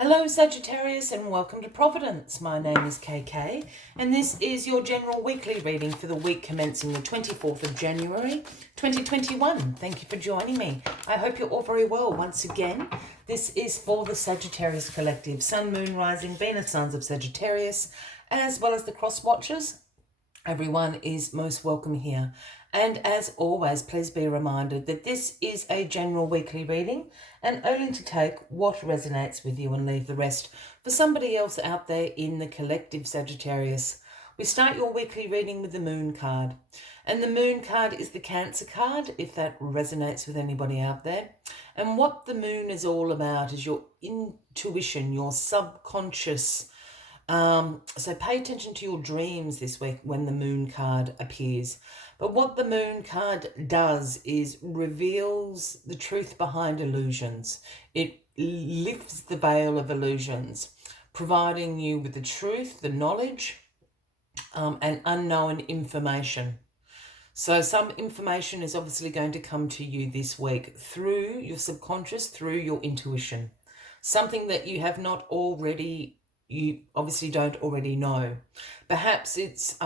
Hello Sagittarius and welcome to Providence. My name is KK and this is your general weekly reading for the week commencing the 24th of January 2021. Thank you for joining me. I hope you're all very well once again. This is for the Sagittarius Collective, Sun, Moon, Rising, Venus, Sons of Sagittarius, as well as the Cross Watchers. Everyone is most welcome here. And as always, please be reminded that this is a general weekly reading and only to take what resonates with you and leave the rest for somebody else out there in the collective Sagittarius. We start your weekly reading with the Moon card. And the Moon card is the Cancer card, if that resonates with anybody out there. And what the Moon is all about is your intuition, your subconscious. So pay attention to your dreams this week when the Moon card appears. But what the Moon card does is reveals the truth behind illusions. It lifts the veil of illusions, providing you with the truth, the knowledge, and unknown information. So some information is obviously going to come to you this week through your subconscious, through your intuition. Something that you have not already, you obviously don't already know. Perhaps it's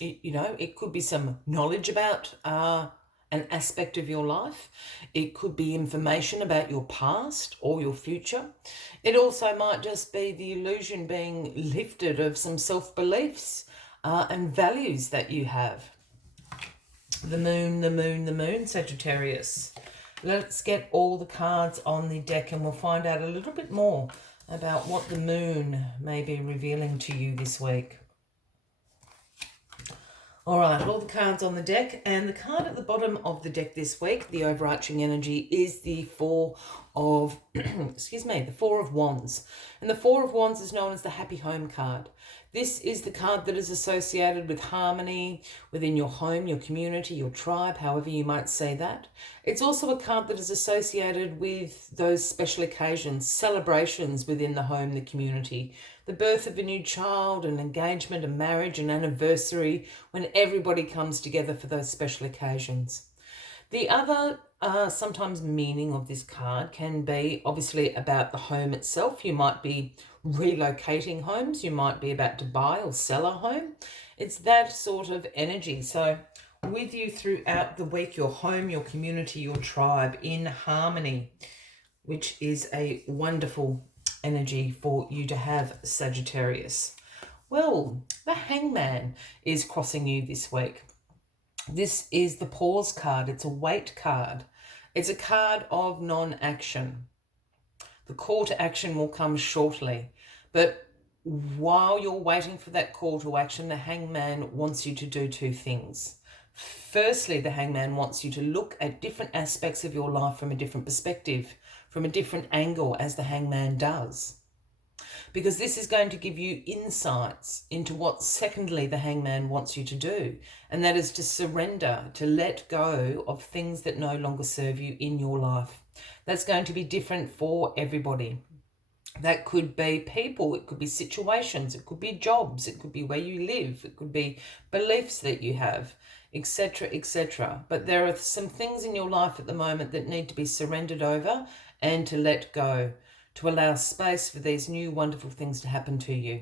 it could be some knowledge about an aspect of your life. It could be information about your past or your future. It also might just be the illusion being lifted of some self-beliefs and values that you have. The moon, Sagittarius. Let's get all the cards on the deck and we'll find out a little bit more about what the moon may be revealing to you this week. All right, all the cards on the deck, and the card at the bottom of the deck this week, the overarching energy, is the Four of, the Four of Wands. And the Four of Wands is known as the Happy Home card. This is the card that is associated with harmony within your home, your community, your tribe, however you might say that. It's also a card that is associated with those special occasions, celebrations within the home, the community, the birth of a new child, an engagement, a marriage, an anniversary, when everybody comes together for those special occasions. The other sometimes meaning of this card can be obviously about the home itself. You might be relocating homes. You might be about to buy or sell a home. It's that sort of energy. So with you throughout the week, your home, your community, your tribe in harmony, which is a wonderful energy for you to have, Sagittarius. Well, the Hangman is crossing you this week. This is the pause card. It's a wait card. It's a card of non-action. The call to action will come shortly. But while you're waiting for that call to action, the Hangman wants you to do two things. Firstly, the Hangman wants you to look at different aspects of your life from a different perspective, from a different angle, as the Hangman does. Because this is going to give you insights into what, secondly, the Hangman wants you to do. And that is to surrender, to let go of things that no longer serve you in your life. That's going to be different for everybody. That could be people, it could be situations, it could be jobs, it could be where you live, it could be beliefs that you have, etc., etc. But there are some things in your life at the moment that need to be surrendered over and to let go, to allow space for these new wonderful things to happen to you.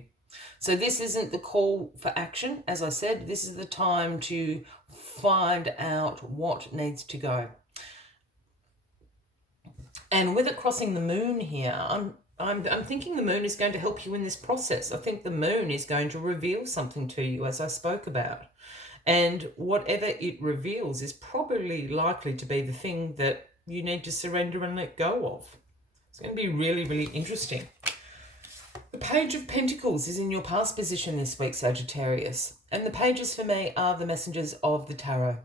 So this isn't the call for action. As I said, this is the time to find out what needs to go. And with it crossing the moon here, I'm thinking the moon is going to help you in this process. I think the moon is going to reveal something to you, as I spoke about. And whatever it reveals is probably likely to be the thing that you need to surrender and let go of. It's going to be really, really interesting. The Page of Pentacles is in your past position this week, Sagittarius. And the pages for me are the messengers of the tarot.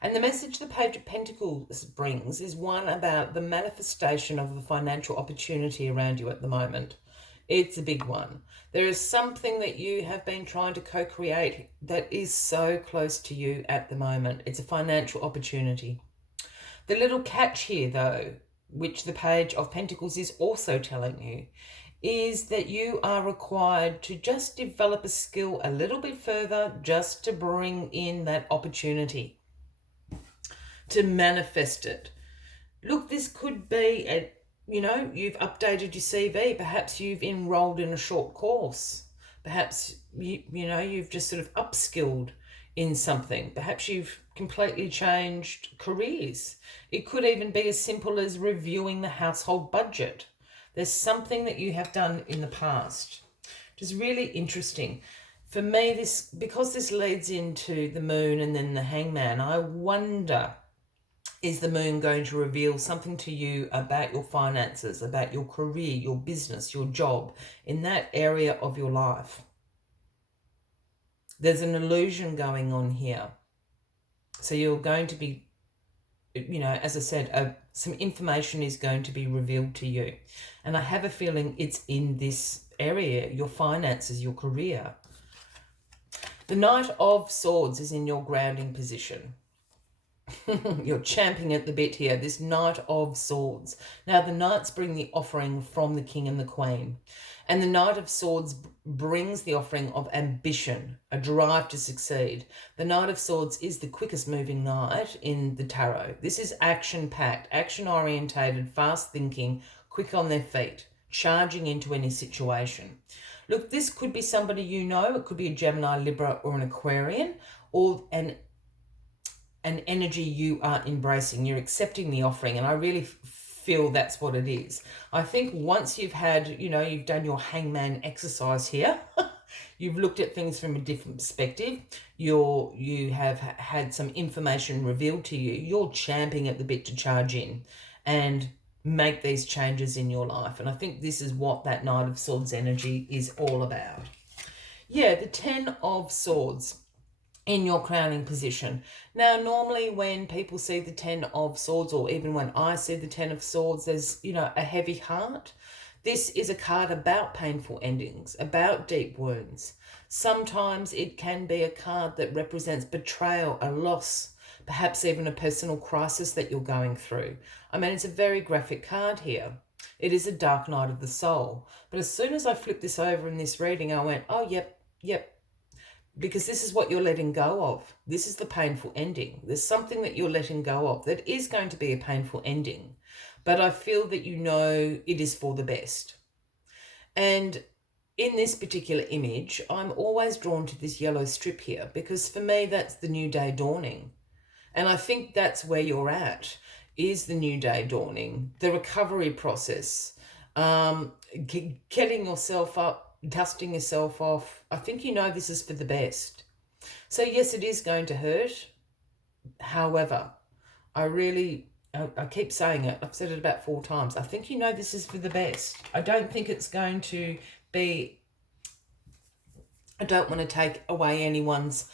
And the message the Page of Pentacles brings is one about the manifestation of a financial opportunity around you at the moment. It's a big one. There is something that you have been trying to co-create that is so close to you at the moment. It's a financial opportunity. The little catch here, though, which the Page of Pentacles is also telling you, is that you are required to just develop a skill a little bit further just to bring in that opportunity, to manifest it. Look, this could be you know, you've updated your CV. Perhaps you've enrolled in a short course. Perhaps, you know, you've just sort of upskilled in something. Perhaps you've completely changed careers. It could even be as simple as reviewing the household budget. There's something that you have done in the past, which is really interesting. For me, because this leads into the moon and then the hangman, I wonder, is the moon going to reveal something to you about your finances, about your career, your business, your job, in that area of your life? There's an illusion going on here. So you're going to be, you know, as I said, some information is going to be revealed to you. And I have a feeling it's in this area, your finances, your career. The Knight of Swords is in your grounding position. You're champing at the bit here, this Knight of Swords. Now, the Knights bring the offering from the King and the Queen. And the Knight of Swords brings the offering of ambition, a drive to succeed. The Knight of Swords is the quickest moving knight in the tarot. This is action-packed, action-orientated, fast-thinking, quick on their feet, charging into any situation. Look, this could be somebody you know. It could be a Gemini, Libra, or an Aquarian, or an energy you are embracing. You're accepting the offering, and I really feel that's what it is. I think once you've had, you know, you've done your hangman exercise here, you've looked at things from a different perspective, you have had some information revealed to you, you're champing at the bit to charge in and make these changes in your life. And I think this is what that Knight of Swords energy is all about. Yeah, the 10 of Swords in your crowning position. Now, normally when people see the 10 of Swords, or even when I see the 10 of Swords, there's, you know, a heavy heart. This is a card about painful endings, about deep wounds. Sometimes it can be a card that represents betrayal, a loss, perhaps even a personal crisis that you're going through. I mean, it's a very graphic card here. It is a dark night of the soul. But as soon as I flipped this over in this reading, I went, oh, yep, because this is what you're letting go of. This is the painful ending. There's something that you're letting go of that is going to be a painful ending, but I feel that you know it is for the best. And in this particular image, I'm always drawn to this yellow strip here, because for me, that's the new day dawning. And I think that's where you're at, is the new day dawning, the recovery process, getting yourself up, dusting yourself off. I think you know this is for the best. So yes, it is going to hurt. However, I keep saying it. I've said it about 4 times. I think you know this is for the best. I don't think it's going to be, I don't want to take away anyone's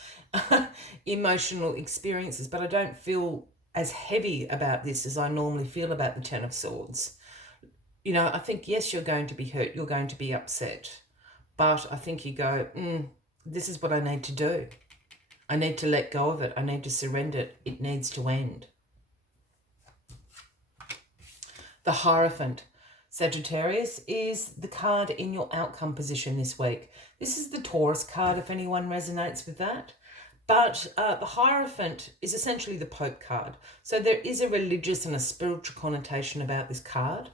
emotional experiences, but I don't feel as heavy about this as I normally feel about the 10 of Swords. You know, I think, yes, you're going to be hurt. You're going to be upset. But I think you go, this is what I need to do. I need to let go of it. I need to surrender it. It needs to end. The Hierophant, Sagittarius, is the card in your outcome position this week. This is the Taurus card, if anyone resonates with that. But the Hierophant is essentially the Pope card. So there is a religious and a spiritual connotation about this card.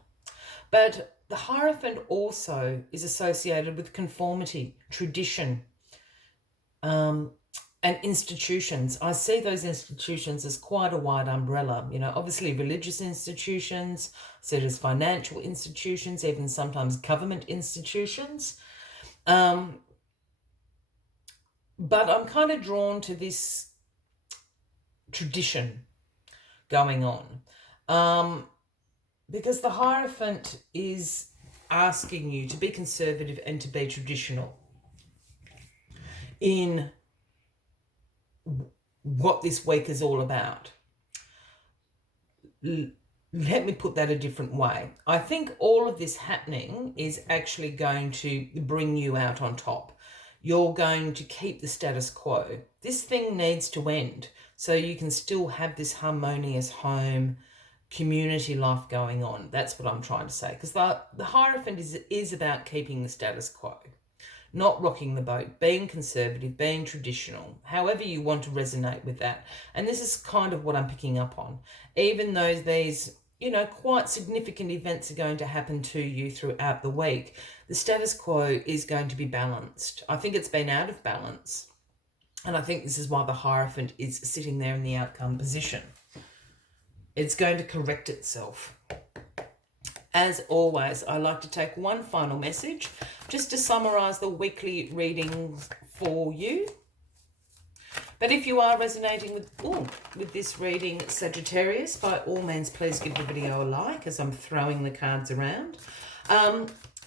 But the Hierophant also is associated with conformity, tradition, and institutions. I see those institutions as quite a wide umbrella. You know, obviously religious institutions, I see it as financial institutions, even sometimes government institutions. But I'm kind of drawn to this tradition going on. Because the Hierophant is asking you to be conservative and to be traditional in what this week is all about. Let me put that a different way. I think all of this happening is actually going to bring you out on top. You're going to keep the status quo. This thing needs to end so you can still have this harmonious home, community life going on. That's what I'm trying to say, because the Hierophant is about keeping the status quo, not rocking the boat, being conservative, being traditional, however you want to resonate with that. And this is kind of what I'm picking up on. Even though these you know, quite significant events are going to happen to you throughout the week. The status quo is going to be balanced. I think it's been out of balance. And I think this is why the Hierophant is sitting there in the outcome position. It's going to correct itself. As always, I like to take one final message just to summarize the weekly readings for you. But if you are resonating with this reading, Sagittarius, by all means, please give the video a like as I'm throwing the cards around.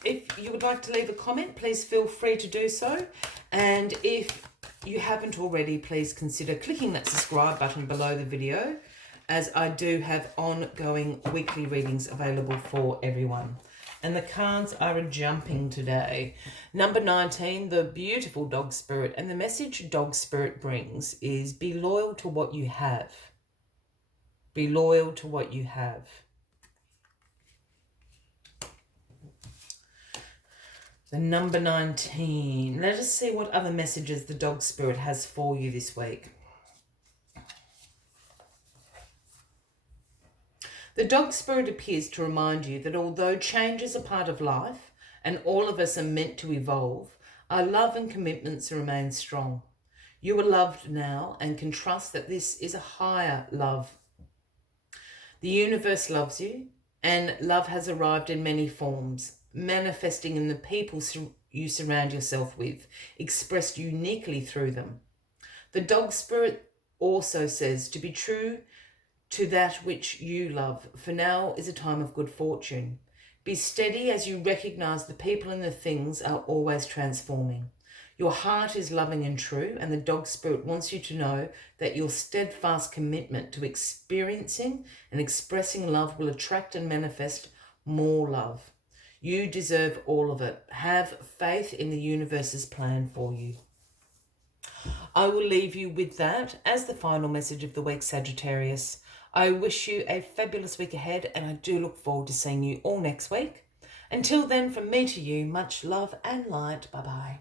If you would like to leave a comment, please feel free to do so. And if you haven't already, please consider clicking that subscribe button below the video, as I do have ongoing weekly readings available for everyone. And the cards are jumping today. Number 19, the beautiful dog spirit. And the message dog spirit brings is be loyal to what you have. Be loyal to what you have. The number 19. Let us see what other messages the dog spirit has for you this week. The dog spirit appears to remind you that although change is a part of life and all of us are meant to evolve, our love and commitments remain strong. You are loved now and can trust that this is a higher love. The universe loves you, and love has arrived in many forms, manifesting in the people you surround yourself with, expressed uniquely through them. The dog spirit also says to be true to that which you love, for now is a time of good fortune. Be steady as you recognize the people and the things are always transforming. Your heart is loving and true, and the dog spirit wants you to know that your steadfast commitment to experiencing and expressing love will attract and manifest more love. You deserve all of it. Have faith in the universe's plan for you. I will leave you with that as the final message of the week, Sagittarius. I wish you a fabulous week ahead, and I do look forward to seeing you all next week. Until then, from me to you, much love and light. Bye-bye.